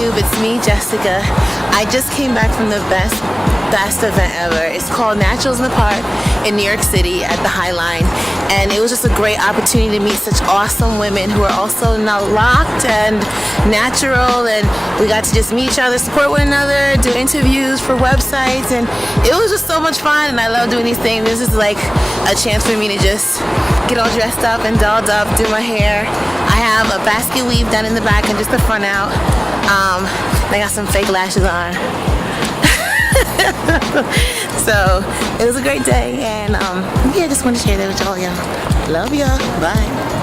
YouTube, it's me, Jessica. I just came back from the best event ever. It's called Naturals in the Park in New York City at the High Line, and it was just a great opportunity to meet such awesome women who are also now locked and natural, and we got to just meet each other, support one another, do interviews for websites, and it was just so much fun, and I love doing these things. This is like a chance for me to just get all dressed up and dolled up, do my hair. I have a basket weave done in the back and just the front out. I got some fake lashes on. So it was a great day, and yeah, just wanted to share that with all y'all. Love y'all. Bye.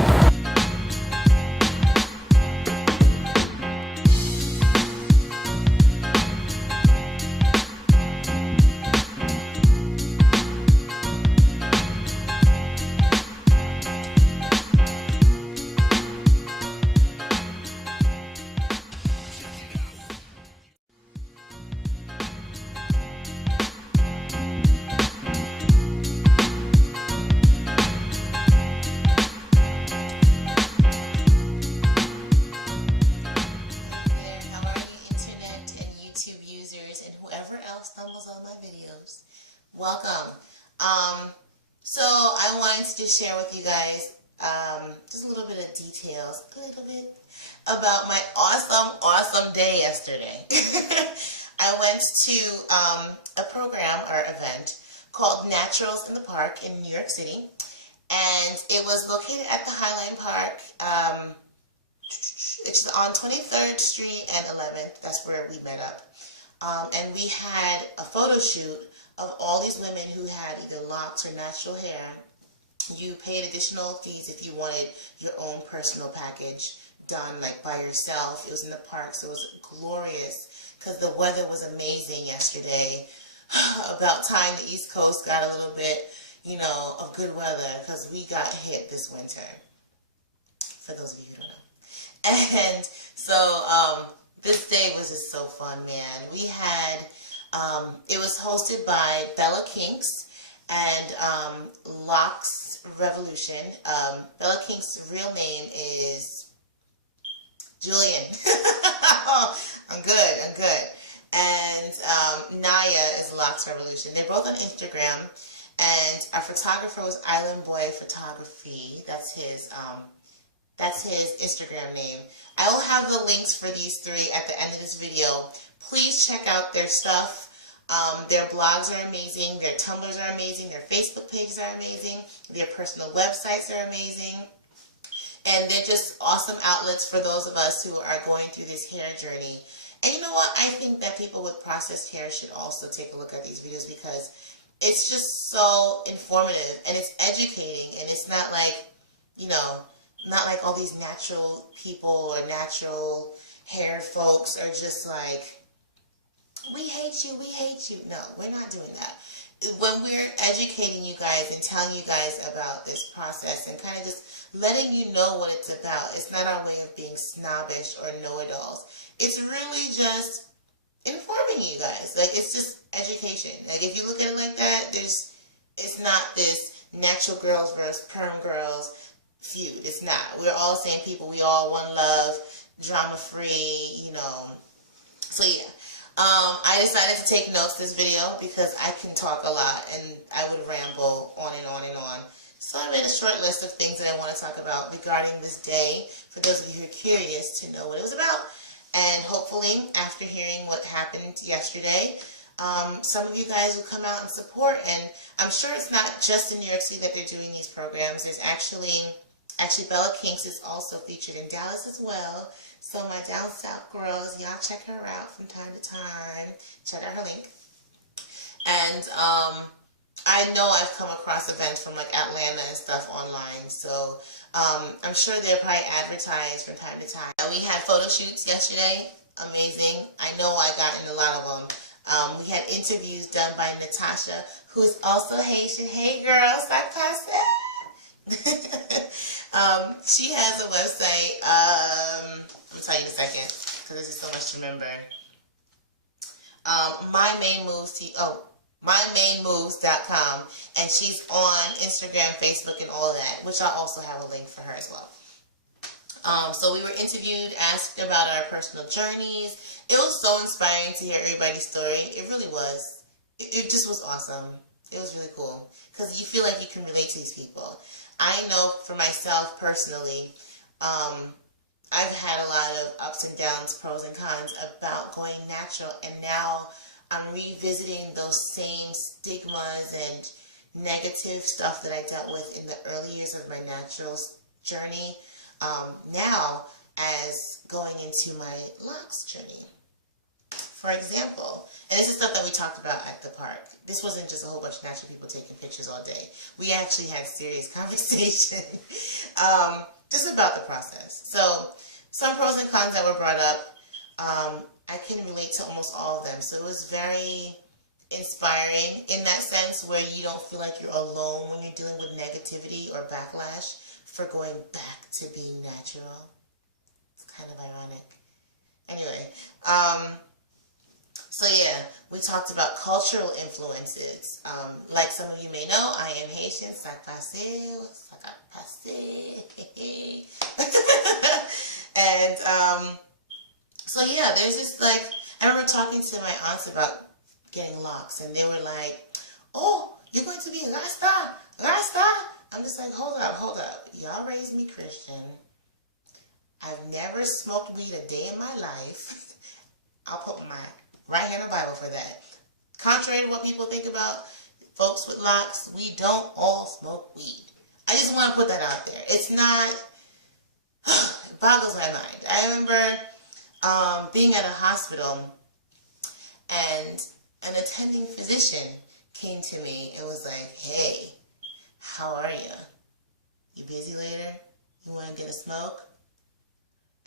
Welcome. So I wanted to just share with you guys just a little bit of details, about my awesome day yesterday. I went to a program or event called Naturals in the Park in New York City, and it was located at the Highline Park. It's on 23rd Street and 11th. That's where we met up. And we had a photo shoot of all these women who had either locks or natural hair. You paid additional fees if you wanted your own personal package done like by yourself. It was in the park, so it was glorious because the weather was amazing yesterday. About time the East Coast got a little bit, you know, of good weather because we got hit this winter, for those of you who don't know. And so this day was just so fun, man. We had it was hosted by Bella Kinks and Locks Revolution. Bella Kinks' real name is Julian. I'm good. And Niyya is Locks Revolution. They're both on Instagram, and our photographer was Island Boy Photography. That's his Instagram name. I will have the links for these three at the end of this video. Please check out their stuff. Their blogs are amazing, their Tumblrs are amazing, their Facebook pages are amazing, their personal websites are amazing, and they're just awesome outlets for those of us who are going through this hair journey. And you know what? I think that people with processed hair should also take a look at these videos because it's just so informative and it's educating, and it's not like, you know, not like all these natural people or natural hair folks are just like, we hate you. No, we're not doing that. When we're educating you guys and telling you guys about this process and kind of just letting you know what it's about, it's not our way of being snobbish or know-it-alls. It's really just informing you guys. Like, it's just education. Like, if you look at it like that, it's not this natural girls versus perm girls feud. It's not. We're all the same people. We all one love, drama-free, you know. So, yeah. I decided to take notes this video because I can talk a lot and I would ramble on and on and on. So I made a short list of things that I want to talk about regarding this day for those of you who are curious to know what it was about. And hopefully, after hearing what happened yesterday, some of you guys will come out and support. And I'm sure it's not just in New York City that they're doing these programs. There's actually Bella Kinks is also featured in Dallas as well. So my down south girls, y'all check her out from time to time. Check out her link. And I know I've come across events from like Atlanta and stuff online. So I'm sure they're probably advertised from time to time. We had photo shoots yesterday. Amazing. I know I got in a lot of them. We had interviews done by Natasha, who is also Haitian. Hey girl, stop cussing. She has a website. I'll tell you in a second, because there's just so much to remember. MyMainMoves.com, and she's on Instagram, Facebook, and all of that, which I also have a link for her as well. So we were interviewed, asked about our personal journeys. It was so inspiring to hear everybody's story. It really was. It just was awesome. It was really cool because you feel like you can relate to these people. I know for myself personally, I've had a lot of ups and downs, pros and cons about going natural, and now I'm revisiting those same stigmas and negative stuff that I dealt with in the early years of my natural journey, now as going into my locks journey. For example, and this is stuff that we talked about at the park. This wasn't just a whole bunch of natural people taking pictures all day. We actually had serious conversation just about the process. So some pros and cons that were brought up, I can relate to almost all of them. So it was very inspiring in that sense where you don't feel like you're alone when you're dealing with negativity or backlash for going back to being natural. It's kind of ironic. Anyway, so yeah, we talked about cultural influences. Like some of you may know, I am Haitian, sac passé. And so yeah, there's this like, I remember talking to my aunts about getting locks, and they were like, oh, you're going to be a Rasta? Rasta? I'm just like, hold up. Y'all raised me Christian. I've never smoked weed a day in my life. I'll put my right hand on the Bible for that. Contrary to what people think about folks with locks, we don't all smoke weed. I just want to put that out there. It's not, it boggles my mind. I remember being at a hospital, and an attending physician came to me and was like, hey, how are you? You busy later? You want to get a smoke?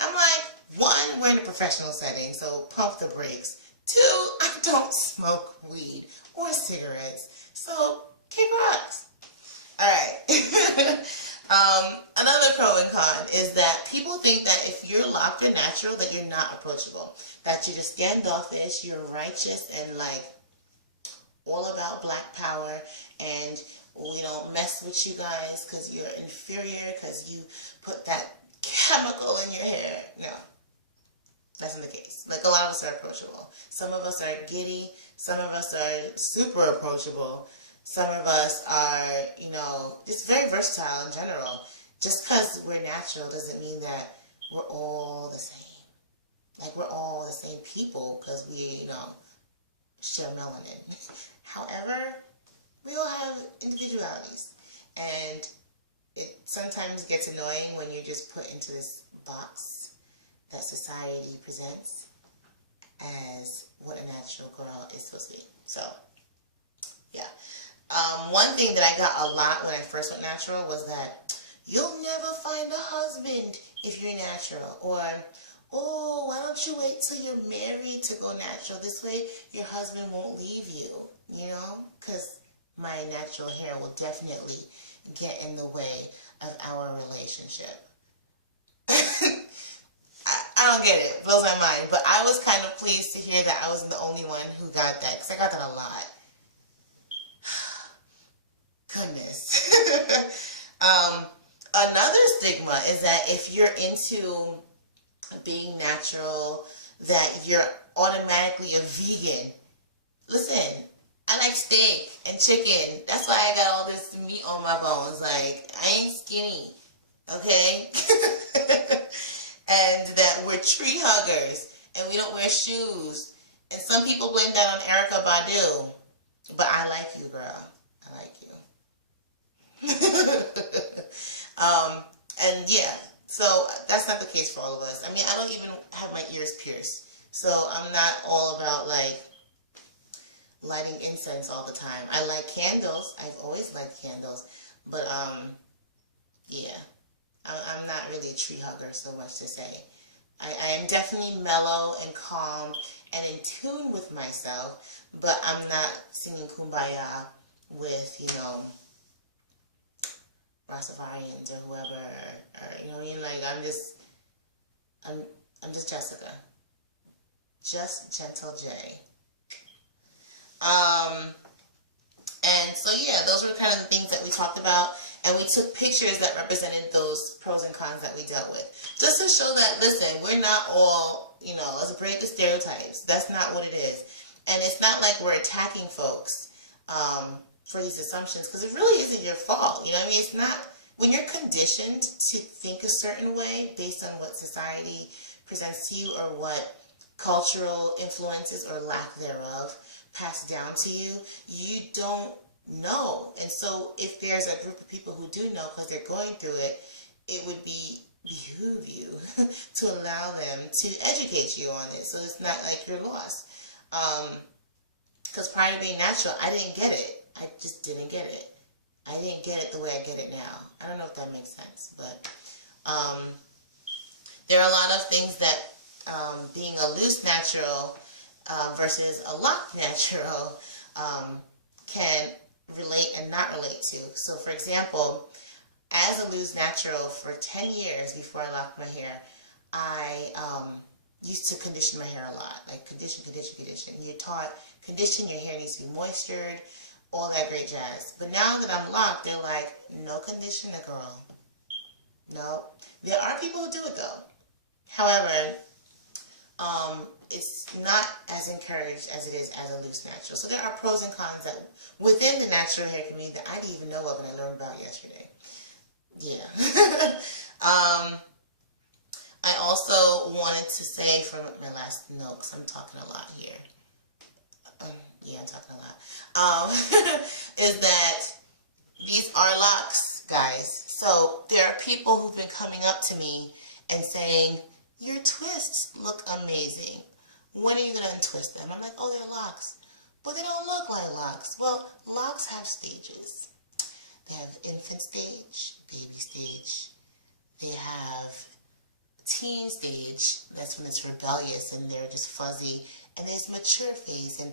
I'm like, one, we're in a professional setting, so pump the brakes. Two, I don't smoke weed or cigarettes, so kick rocks. Alright. Another pro and con is that people think that if you're locked or natural, that you're not approachable. That you're just standoffish, you're righteous, and like all about black power, and we don't mess with you guys because you're inferior because you put that chemical in your hair. No, that's not the case. Like, a lot of us are approachable. Some of us are giddy. Some of us are super approachable. Some of us are, you know, just very versatile in general. Just because we're natural doesn't mean that we're all the same. Like, we're all the same people because we, you know, share melanin. However, we all have individualities. And it sometimes gets annoying when you're just put into this box that society presents as what a natural girl is supposed to be. So, yeah. One thing that I got a lot when I first went natural was that you'll never find a husband if you're natural. Or, oh, why don't you wait till you're married to go natural? This way your husband won't leave you, you know? Because my natural hair will definitely get in the way of our relationship. I don't get it. It blows my mind. But I was kind of pleased to hear that I wasn't the only one who got that, because I got that a lot. Goodness. Another stigma is that if you're into being natural, that you're automatically a vegan. Listen, I like steak and chicken. That's why I got all this meat on my bones. Like, I ain't skinny, okay? And that we're tree huggers and we don't wear shoes. And some people blame that on Erykah Badu. But I like you, girl. I like you. And yeah, so that's not the case for all of us. I mean, I don't even have my ears pierced. So I'm not all about like lighting incense all the time. I like candles. I've always liked candles. But yeah, I'm not really a tree hugger, so much to say. I am definitely mellow and calm and in tune with myself, but I'm not singing Kumbaya with, you know, Rastafarians or whoever, or, you know what I mean? Like, I'm just Jessica. Just Gentle J. And so, yeah, those were kind of the things that we talked about. And we took pictures that represented those pros and cons that we dealt with. Just to show that, listen, we're not all, you know, let's break the stereotypes. That's not what it is. And it's not like we're attacking folks for these assumptions, because it really isn't your fault. You know what I mean? It's not, when you're conditioned to think a certain way based on what society presents to you or what cultural influences or lack thereof passed down to you, you don't know. And so if there's a group of people who do know because they're going through it, it would behoove you to allow them to educate you on it, so it's not like you're lost. Because prior to being natural, I didn't get it. I just didn't get it. I didn't get it the way I get it now. I don't know if that makes sense, but there are a lot of things that being a loose natural versus a locked natural can relate and not relate to. So for example, as a loose natural for 10 years before I locked my hair, I used to condition my hair a lot. Like condition. You're taught, condition, your hair needs to be moistured, all that great jazz. But now that I'm locked, they're like, no conditioner, girl. No. There are people who do it though. However, it's not as encouraged as it is as a loose natural. So there are pros and cons that within the natural hair community that I didn't even know of and I learned about yesterday. Yeah. I also wanted to say for my last note, because I'm talking a lot here. Yeah, I'm talking a lot. Is that these are locks, guys. So there are people who've been coming up to me and saying, your twists look amazing. When are you going to untwist them? I'm like, oh, they're locks. But they don't look like locks. Well, locks have stages. They have infant stage, baby stage. They have teen stage. That's when it's rebellious and they're just fuzzy. And there's mature phase. And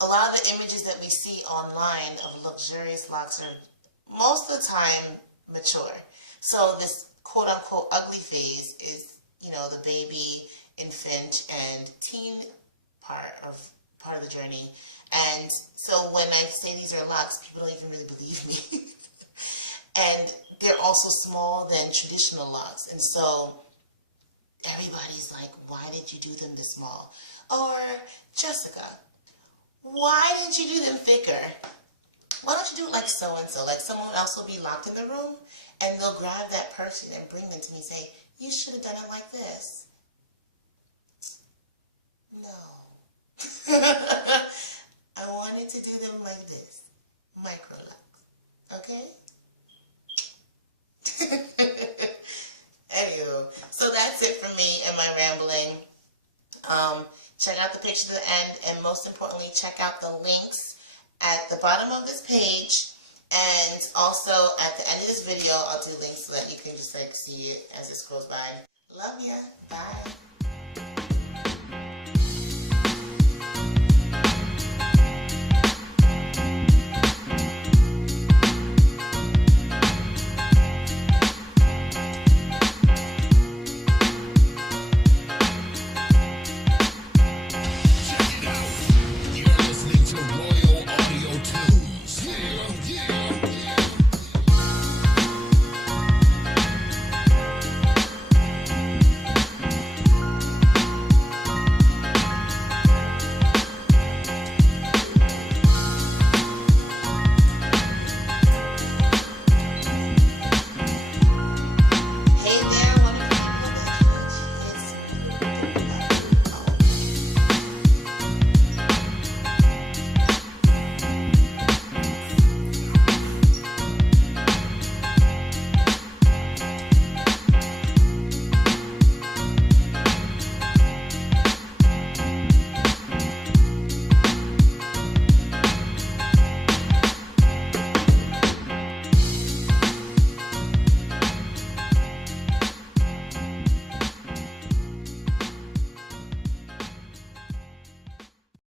a lot of the images that we see online of luxurious locks are most of the time mature. So this quote-unquote ugly phase is, you know, the baby, infant, and teen part of the journey. And so when I say these are locks, people don't even really believe me. And they're also smaller than traditional locks. And so everybody's like, why did you do them this small? Or, Jessica, why didn't you do them thicker? Why don't you do it like so-and-so? Like someone else will be locked in the room, and they'll grab that person and bring them to me and say, you should have done it like this. No. I wanted to do them like this. Micro locks. Okay? Anywho, so that's it for me and my rambling. Check out the picture at the end, and most importantly, check out the links at the bottom of this page, and also at the end of this video, I'll do links so that you can just like see it as it scrolls by. Love ya. Bye.